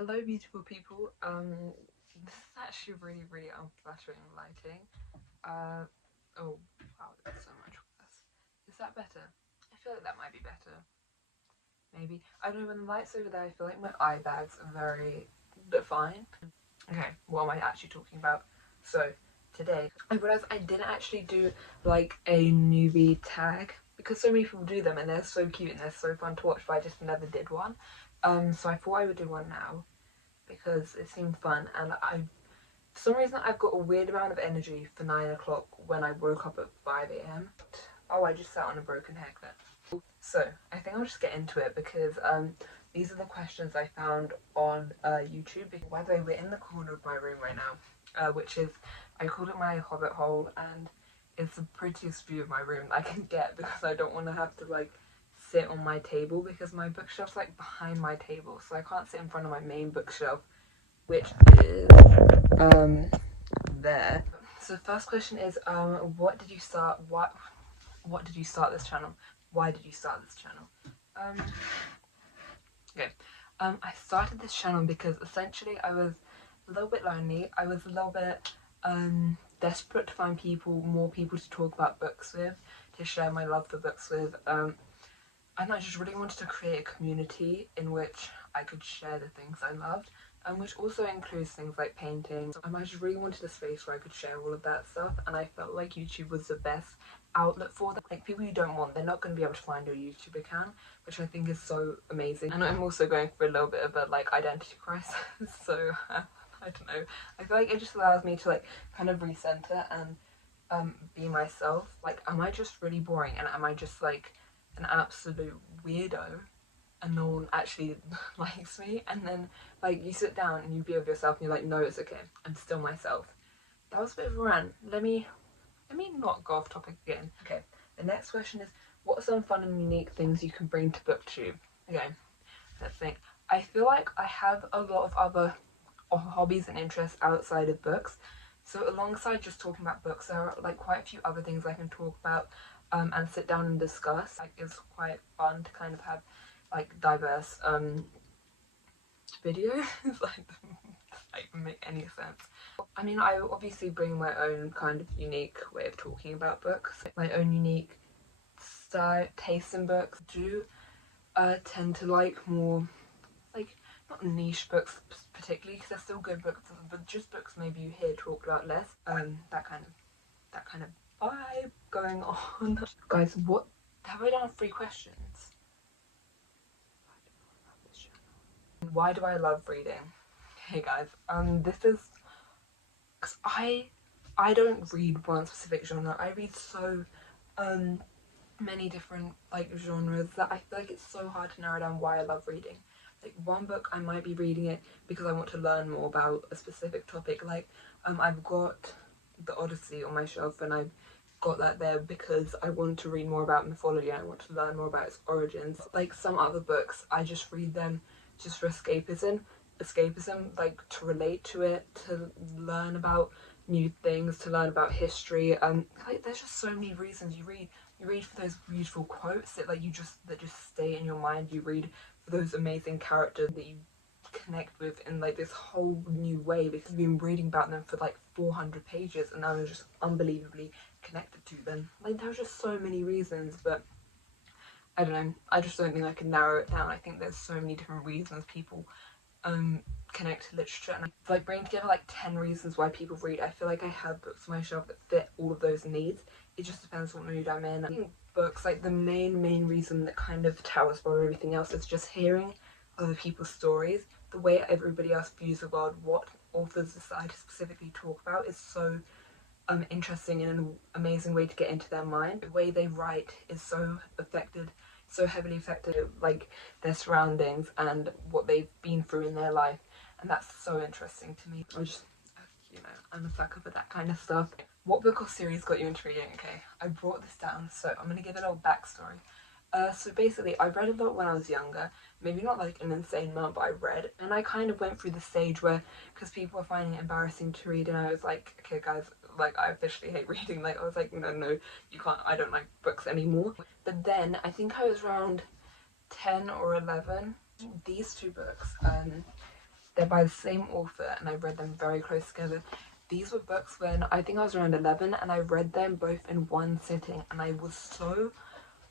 Hello beautiful people. This is actually really unflattering lighting. Oh wow, that's so much worse. Is that better? I feel like that might be better. Maybe. I don't know, when the light's over there I feel like my eye bags are very defined. Okay, what am I actually talking about? So today I realised I didn't actually do like a newbie tag because so many people do them and they're so cute and they're so fun to watch, but I just never did one. So I thought I would do one now because it seemed fun, and for some reason I've got a weird amount of energy for 9 o'clock when I woke up at 5 a.m. Oh, I just sat on a broken haircut. So I think I'll just get into it because these are the questions I found on YouTube. By the way, we're in the corner of my room right now, which is, I called it my hobbit hole, and it's the prettiest view of my room I can get because I don't want to have to like sit on my table because my bookshelf's like behind my table, so I can't sit in front of my main bookshelf, which is there. So the first question is what did you start this channel? Why did you start this channel? Okay. I started this channel because essentially I was a little bit lonely. I was a little bit desperate to find more people to talk about books with, to share my love for books with, and I just really wanted to create a community in which I could share the things I loved, and which also includes things like painting. I just really wanted a space where I could share all of that stuff, and I felt like YouTube was the best outlet for that. Like, people you don't want, they're not going to be able to find your YouTube account, which I think is so amazing. And I'm also going through a little bit of a like identity crisis, so I don't know. I feel like it just allows me to like kind of recenter and be myself. Like, am I just really boring, and am I just like an absolute weirdo and no one actually likes me? And then like you sit down and you be with yourself and you're like, no, it's okay, I'm still myself. That was a bit of a rant. Let me not go off topic again. Okay, the next question is, what are some fun and unique things you can bring to BookTube? Okay, let's think. I feel like I have a lot of other hobbies and interests outside of books, so alongside just talking about books, there are like quite a few other things I can talk about and sit down and discuss. Like, it's quite fun to kind of have like diverse videos like make any sense. I mean, I obviously bring my own kind of unique way of talking about books, my own unique style, taste in books. Do tend to like more like, not niche books particularly, because they're still good books, but just books maybe you hear talked about less. That kind of vibe going on. Guys, what have I done? 3 questions. Why do I love reading? Hey guys, this is because I don't read one specific genre. I read so many different like genres that I feel like it's so hard to narrow down why I love reading. Like, one book I might be reading it because I want to learn more about a specific topic. Like, I've got the Odyssey on my shelf, and I've got that there because I want to read more about mythology and I want to learn more about its origins. Like, some other books, I just read them just for escapism, like to relate to it, to learn about new things, to learn about history. Like, there's just so many reasons you read. You read for those beautiful quotes that just stay in your mind. You read for those amazing characters that you connect with in like this whole new way because you've been reading about them for like 400 pages and now you're just unbelievably connected to them. Like, there's just so many reasons, but I don't know, I just don't think I can narrow it down. I think there's so many different reasons people connect to literature, and like bringing together like 10 reasons why people read. I feel like I have books on my shelf that fit all of those needs. It just depends what mood I'm in. I think books, like the main reason that kind of towers above everything else is just hearing other people's stories. The way everybody else views the world, what authors decide to specifically talk about, is so interesting and an amazing way to get into their mind. The way they write is so heavily affected like their surroundings and what they've been through in their life, and that's so interesting to me. I'm a sucker for that kind of stuff. What book or series got you into reading? Okay, I brought this down, so I'm gonna give a little backstory. So basically, I read a lot when I was younger, maybe not like an insane amount, but I read, and I kind of went through the stage where, because people were finding it embarrassing to read, and I was like, okay guys, like, I officially hate reading. Like, I was like, no, you can't, I don't like books anymore. But then, I think I was around 10 or 11, these 2 books, They're by the same author, and I read them very close together. These were books when I think I was around 11, and I read them both in one sitting, and I was so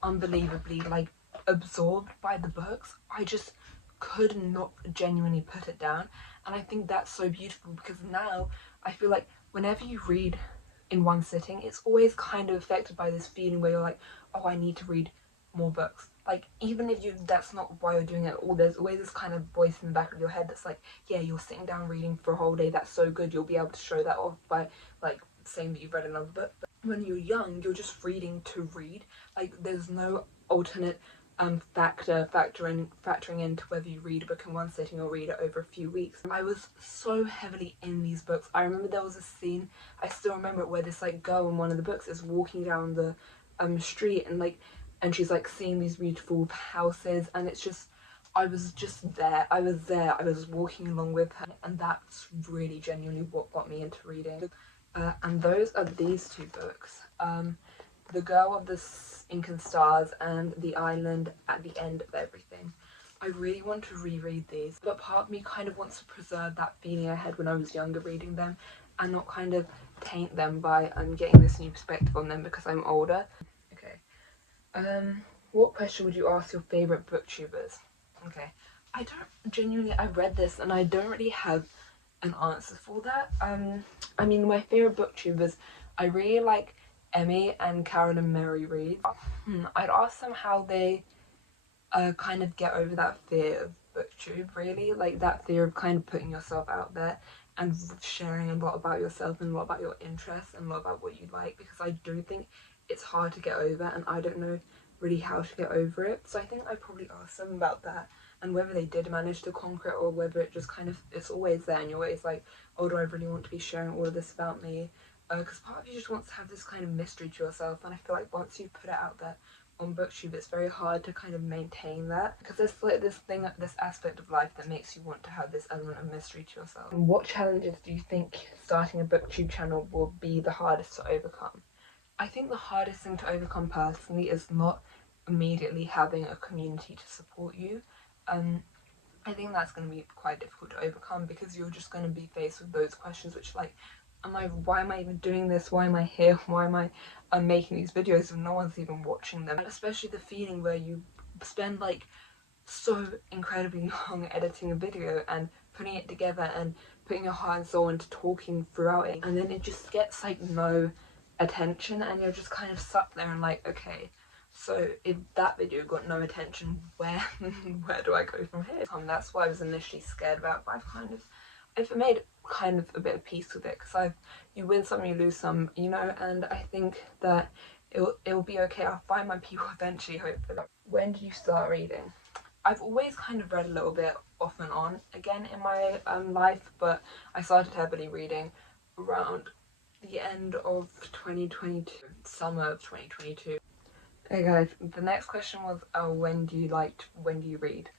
unbelievably like absorbed by the books. I just could not genuinely put it down, and I think that's so beautiful, because now I feel like whenever you read in one sitting, it's always kind of affected by this feeling where you're like, oh, I need to read more books. Like, even if you that's not why you're doing it at all, there's always this kind of voice in the back of your head that's like, yeah, you're sitting down reading for a whole day, that's so good, you'll be able to show that off by like saying that you've read another book. But when you're young, you're just reading to read. Like, there's no alternate factoring into whether you read a book in one sitting or read it over a few weeks. I was so heavily in these books. I remember there was a scene, I still remember it, where this like girl in one of the books is walking down the street, and she's like seeing these beautiful houses, and it's just, I was just there. I was walking along with her, and that's really genuinely what got me into reading. And those are these two books. The Girl of the Incan Stars and The Island at the End of Everything. I really want to reread these, but part of me kind of wants to preserve that feeling I had when I was younger reading them, and not kind of taint them by getting this new perspective on them because I'm older. Okay. What question would you ask your favourite booktubers? Okay. I read this and I don't really have an answer for that. I mean, my favourite booktubers, I really like Emmy and Carolyn Mary Reid. I'd ask them how they kind of get over that fear of booktube, really, like that fear of kind of putting yourself out there and sharing a lot about yourself and a lot about your interests and a lot about what you like, because I do think it's hard to get over, and I don't know really how to get over it. So I think I probably asked them about that, and whether they did manage to conquer it, or whether it just kind of, it's always there and you're always like, oh, do I really want to be sharing all of this about me? Because part of you just wants to have this kind of mystery to yourself, and I feel like once you put it out there on booktube, it's very hard to kind of maintain that, because there's like this aspect of life that makes you want to have this element of mystery to yourself. And what challenges do you think starting a booktube channel will be the hardest to overcome? I think the hardest thing to overcome personally is not immediately having a community to support you. I think that's going to be quite difficult to overcome, because you're just going to be faced with those questions which, like, why am I even doing this? Why am I here? Why am I making these videos if no one's even watching them? Especially the feeling where you spend like so incredibly long editing a video and putting it together and putting your heart and soul into talking throughout it, and then it just gets like no attention, and you're just kind of stuck there and like, okay, so if that video got no attention, where do I go from here? That's why I was initially scared about, but I've made kind of a bit of peace with it, because you win some, you lose some, you know, and I think that it'll be okay. I'll find my people eventually, hopefully. When did you start reading? I've always kind of read a little bit off and on again in my life, but I started heavily reading around the end of 2022, summer of 2022. Hey guys, the next question was, when do you read?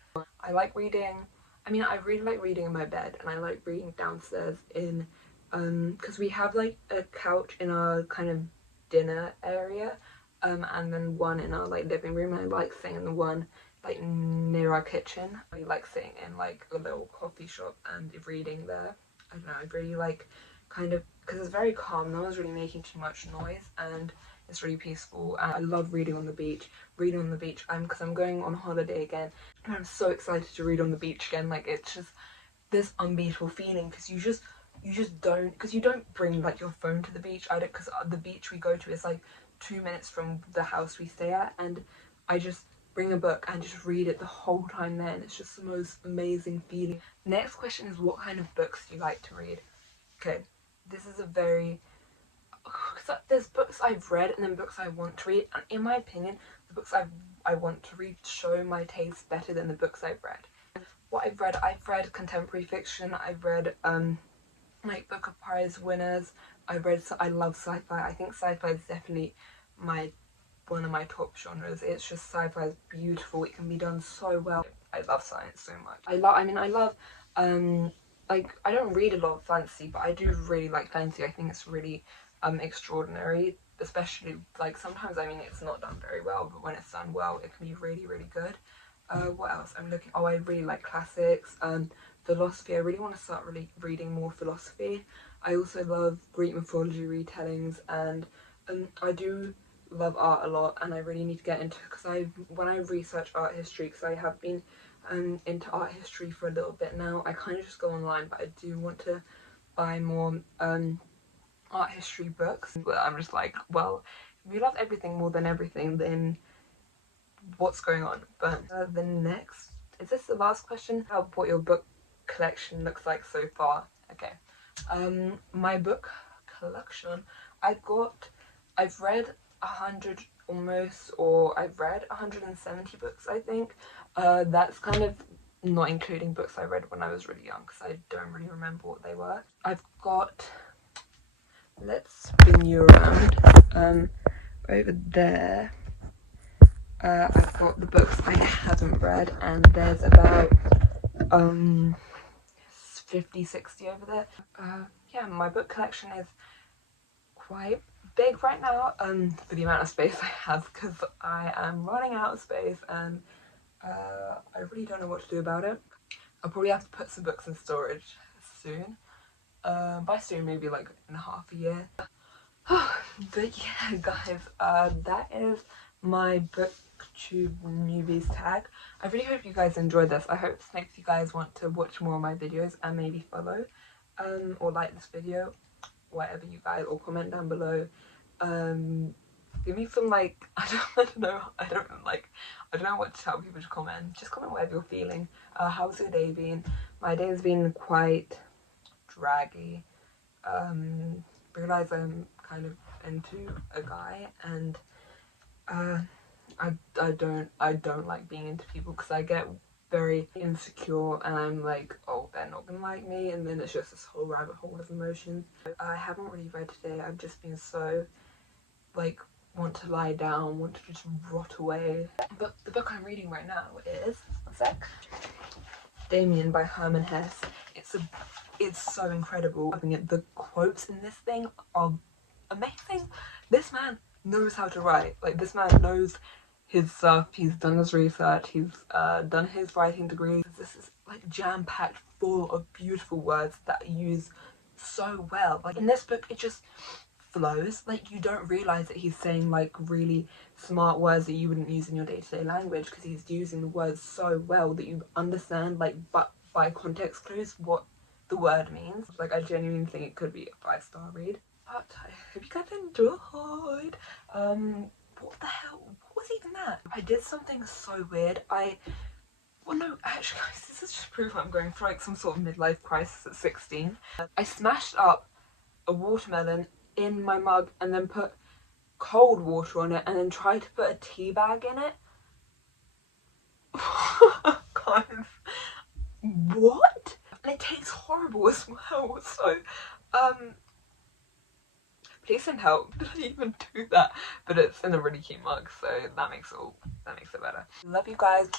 I like reading, I mean, I really like reading in my bed, and I like reading downstairs in, because we have like a couch in our kind of dinner area, and then one in our like living room, and I like sitting in the one like near our kitchen. I like sitting in like a little coffee shop and reading there. I don't know, I really like kind of, because it's very calm, no one's really making too much noise, and it's really peaceful. And I love reading on the beach. Because I'm going on holiday again, and I'm so excited to read on the beach again. Like, it's just this unbeatable feeling, because you don't bring like your phone to the beach. I don't, because the beach we go to is like 2 minutes from the house we stay at, and I just bring a book and just read it the whole time there, and it's just the most amazing feeling. Next question is, what kind of books do you like to read? Okay, this is a very, because there's books I've read and then books I want to read, and in my opinion, the books I want to read show my taste better than the books I've read. What I've read contemporary fiction, I've read like Booker Prize winners, I love sci-fi. I think sci-fi is definitely one of my top genres. It's just, sci-fi is beautiful, it can be done so well. I love science so much. I love like, I don't read a lot of fantasy, but I do really like fantasy. I think it's really extraordinary, especially like sometimes, I mean, it's not done very well, but when it's done well, it can be really, really good. What else? I really like classics, philosophy. I really want to start really reading more philosophy. I also love Greek mythology retellings, and I do love art a lot, and I really need to get into, because when I research art history, because I have been into art history for a little bit now, I kind of just go online, but I do want to buy more art history books. But I'm just like, well, if you love everything more than everything, then what's going on? But the next, is this the last question? What your book collection looks like so far? Okay. My book collection, I've read 100 almost, or I've read 170 books, I think. That's kind of not including books I read when I was really young, because I don't really remember what they were. I've got, let's spin you around, over there. I've got the books I haven't read, and there's about 50-60 over there. Yeah, my book collection is quite big right now, for the amount of space I have, because I am running out of space, and I really don't know what to do about it. I'll probably have to put some books in storage soon. By soon, maybe like in half a year. But yeah, guys, that is my BookTube newbies tag. I really hope you guys enjoyed this. I hope this makes you guys want to watch more of my videos and maybe follow, or like this video, whatever you guys, or comment down below. Give me some, like, I don't know what to tell people to comment. Just comment whatever you're feeling. How's your day been? My day has been quite draggy. Realize I'm kind of into a guy, and I don't like being into people, because I get very insecure, and I'm like, oh, they're not gonna like me, and then it's just this whole rabbit hole of emotions. I haven't really read today. I've just been so, like, want to lie down, want to just rot away. But the book I'm reading right now is, one sec, Damien by Herman Hesse. It's so incredible. The quotes in this thing are amazing. This man knows how to write. Like, this man knows his stuff. He's done his research. He's done his writing degree. This is like jam-packed full of beautiful words that are used so well. Like, in this book, it just flows. Like, you don't realize that he's saying like really smart words that you wouldn't use in your day-to-day language, because he's using the words so well that you understand, like, but by context clues, what the word means. Like, I genuinely think it could be a 5-star read. But I hope you guys enjoyed. What the hell? What was even that? I did something so weird. Well, no, actually, guys, this is just proof I'm going through like some sort of midlife crisis at 16. I smashed up a watermelon in my mug and then put cold water on it, and then tried to put a tea bag in it. Guys, what? And it tastes horrible as well. So, please send help. Did I even do that? But it's in a really cute mug, so that makes it better. Love you guys.